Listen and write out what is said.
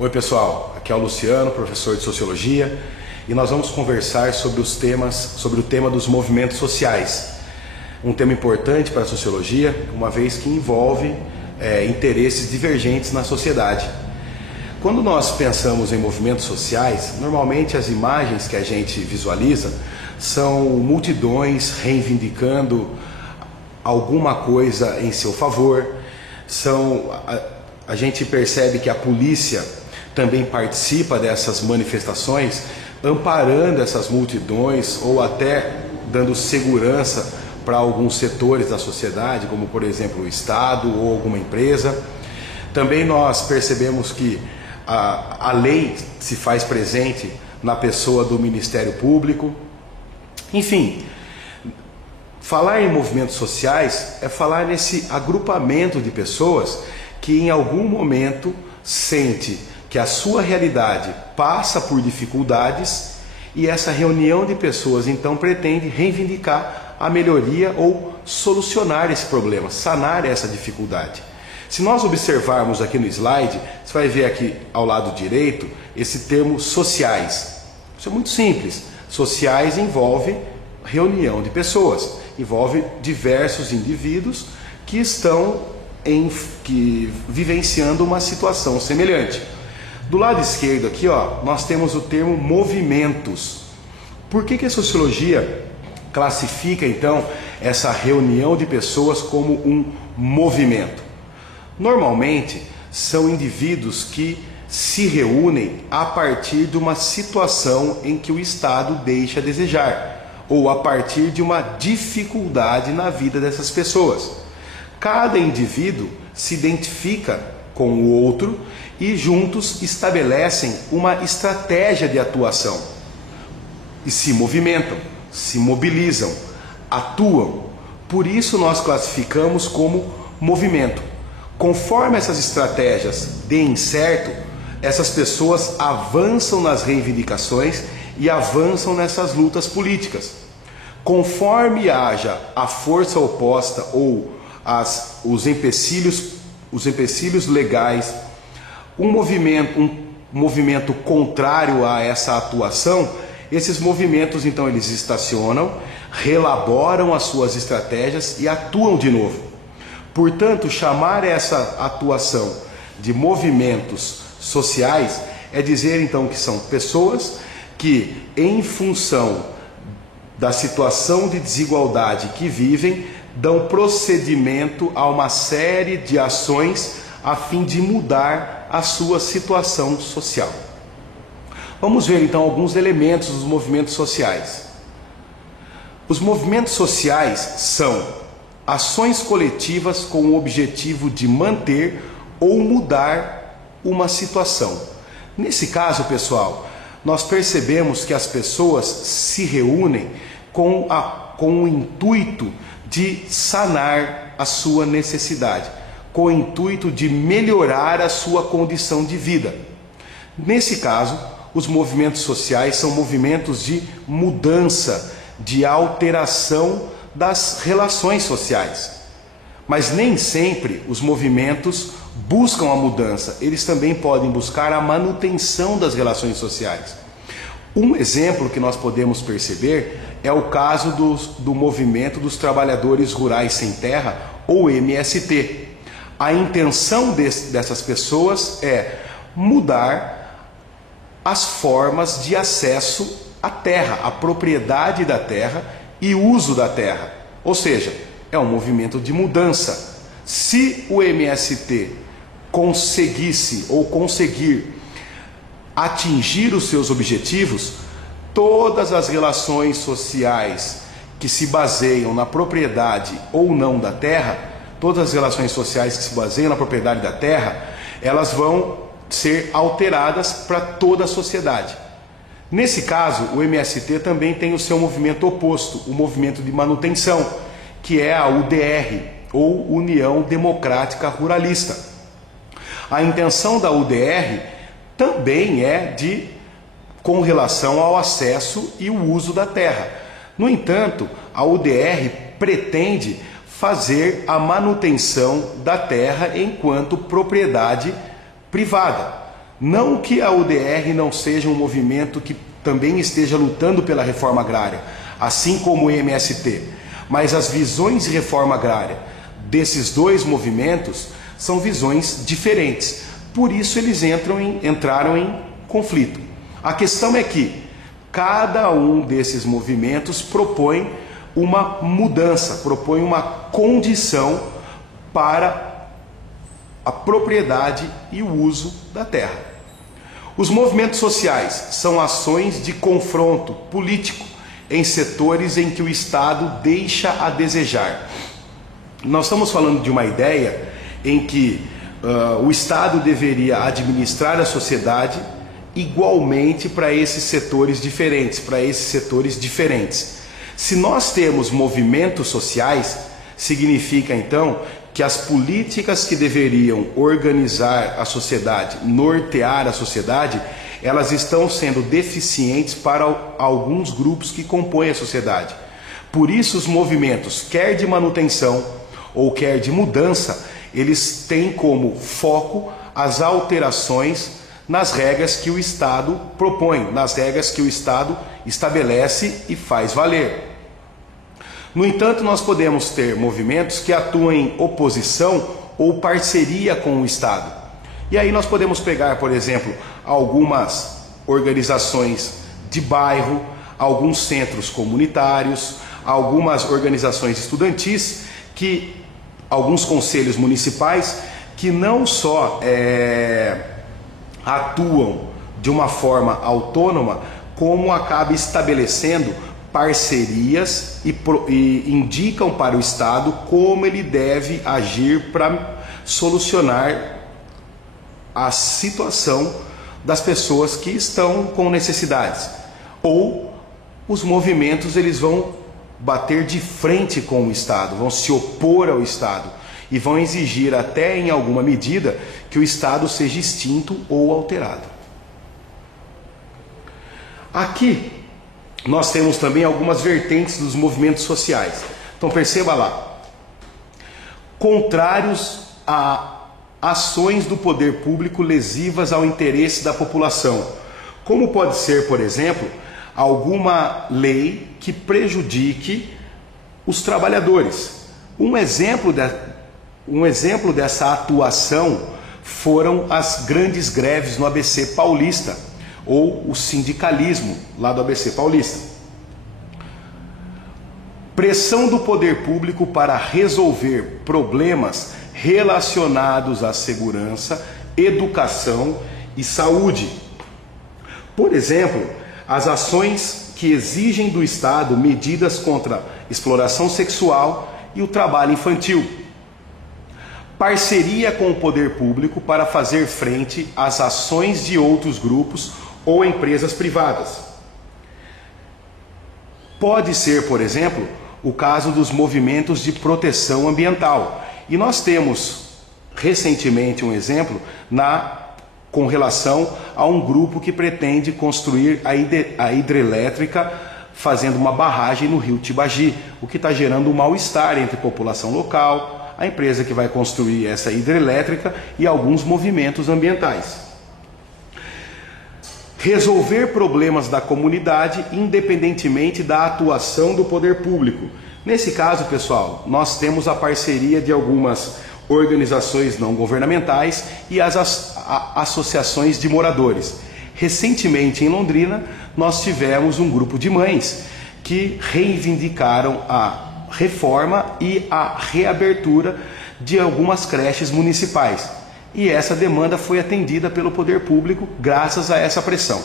Oi pessoal, aqui é o Luciano, professor de Sociologia, e nós vamos conversar sobre o tema dos movimentos sociais. Um tema importante para a Sociologia, uma vez que envolve interesses divergentes na sociedade. Quando nós pensamos em movimentos sociais, normalmente as imagens que a gente visualiza são multidões reivindicando alguma coisa em seu favor. A gente percebe que a polícia também participa dessas manifestações, amparando essas multidões ou até dando segurança para alguns setores da sociedade, como por exemplo o Estado ou alguma empresa. Também nós percebemos que a lei se faz presente na pessoa do Ministério Público. Enfim, falar em movimentos sociais é falar nesse agrupamento de pessoas que em algum momento sente que a sua realidade passa por dificuldades e essa reunião de pessoas então pretende reivindicar a melhoria ou solucionar esse problema, sanar essa dificuldade. Se nós observarmos aqui no slide, você vai ver aqui ao lado direito esse termo sociais. Isso é muito simples. Sociais envolve reunião de pessoas, envolve diversos indivíduos que estão vivenciando uma situação semelhante. Do lado esquerdo aqui, nós temos o termo movimentos. Por que a Sociologia classifica então essa reunião de pessoas como um movimento? Normalmente são indivíduos que se reúnem a partir de uma situação em que o Estado deixa a desejar, ou a partir de uma dificuldade na vida dessas pessoas. Cada indivíduo se identifica com o outro e juntos estabelecem uma estratégia de atuação. E se movimentam, se mobilizam, atuam. Por isso nós classificamos como movimento. Conforme essas estratégias deem certo, essas pessoas avançam nas reivindicações e avançam nessas lutas políticas. Conforme haja a força oposta ou os empecilhos legais, um movimento contrário a essa atuação, esses movimentos então eles estacionam, relaboram as suas estratégias e atuam de novo. Portanto, chamar essa atuação de movimentos sociais é dizer então que são pessoas que, em função da situação de desigualdade que vivem, dão procedimento a uma série de ações a fim de mudar a sua situação social. Vamos ver então alguns elementos dos movimentos sociais. Os movimentos sociais são ações coletivas com o objetivo de manter ou mudar uma situação. Nesse caso, pessoal, nós percebemos que as pessoas se reúnem com o intuito de sanar a sua necessidade, com o intuito de melhorar a sua condição de vida. Nesse caso, os movimentos sociais são movimentos de mudança, de alteração das relações sociais. Mas nem sempre os movimentos buscam a mudança, eles também podem buscar a manutenção das relações sociais. Um exemplo que nós podemos perceber é o caso do movimento dos trabalhadores rurais sem terra, ou MST. A intenção dessas pessoas é mudar as formas de acesso à terra, à propriedade da terra e uso da terra. Ou seja, é um movimento de mudança. Se o MST conseguir atingir os seus objetivos, todas as relações sociais que se baseiam na propriedade ou não da terra, todas as relações sociais que se baseiam na propriedade da terra, elas vão ser alteradas para toda a sociedade. Nesse caso, o MST também tem o seu movimento oposto, o movimento de manutenção, que é a UDR, ou União Democrática Ruralista. A intenção da UDR também é com relação ao acesso e o uso da terra. No entanto, a UDR pretende fazer a manutenção da terra enquanto propriedade privada. Não que a UDR não seja um movimento que também esteja lutando pela reforma agrária, assim como o MST, mas as visões de reforma agrária desses dois movimentos são visões diferentes. Por isso eles entraram em conflito. A questão é que cada um desses movimentos propõe uma mudança, propõe uma condição para a propriedade e o uso da terra. Os movimentos sociais são ações de confronto político em setores em que o Estado deixa a desejar. Nós estamos falando de uma ideia em que o Estado deveria administrar a sociedade igualmente para esses setores diferentes, Se nós temos movimentos sociais, significa então que as políticas que deveriam organizar a sociedade, nortear a sociedade, elas estão sendo deficientes para alguns grupos que compõem a sociedade. Por isso os movimentos, quer de manutenção ou quer de mudança, eles têm como foco as alterações nas regras que o Estado propõe, nas regras que o Estado estabelece e faz valer. No entanto, nós podemos ter movimentos que atuam em oposição ou parceria com o Estado. E aí nós podemos pegar, por exemplo, algumas organizações de bairro, alguns centros comunitários, algumas organizações estudantis, alguns conselhos municipais que não só atuam de uma forma autônoma, como acaba estabelecendo parcerias e indicam para o Estado como ele deve agir para solucionar a situação das pessoas que estão com necessidades. Ou os movimentos eles vão bater de frente com o Estado, vão se opor ao Estado e vão exigir até em alguma medida que o Estado seja extinto ou alterado. Aqui nós temos também algumas vertentes dos movimentos sociais. Então perceba lá, contrários a ações do poder público lesivas ao interesse da população, como pode ser, por exemplo, alguma lei que prejudique os trabalhadores. Um exemplo dessa atuação foram as grandes greves no ABC Paulista, ou o sindicalismo lá do ABC Paulista. Pressão do poder público para resolver problemas relacionados à segurança, educação e saúde. Por exemplo, as ações que exigem do Estado medidas contra exploração sexual e o trabalho infantil. Parceria com o poder público para fazer frente às ações de outros grupos ou empresas privadas. Pode ser, por exemplo, o caso dos movimentos de proteção ambiental. E nós temos recentemente um exemplo com relação a um grupo que pretende construir a hidrelétrica fazendo uma barragem no rio Tibagi, o que está gerando um mal-estar entre a população local, a empresa que vai construir essa hidrelétrica e alguns movimentos ambientais. Resolver problemas da comunidade independentemente da atuação do poder público. Nesse caso, pessoal, nós temos a parceria de algumas organizações não governamentais e as associações de moradores. Recentemente, em Londrina, nós tivemos um grupo de mães que reivindicaram a reforma e a reabertura de algumas creches municipais. E essa demanda foi atendida pelo poder público graças a essa pressão.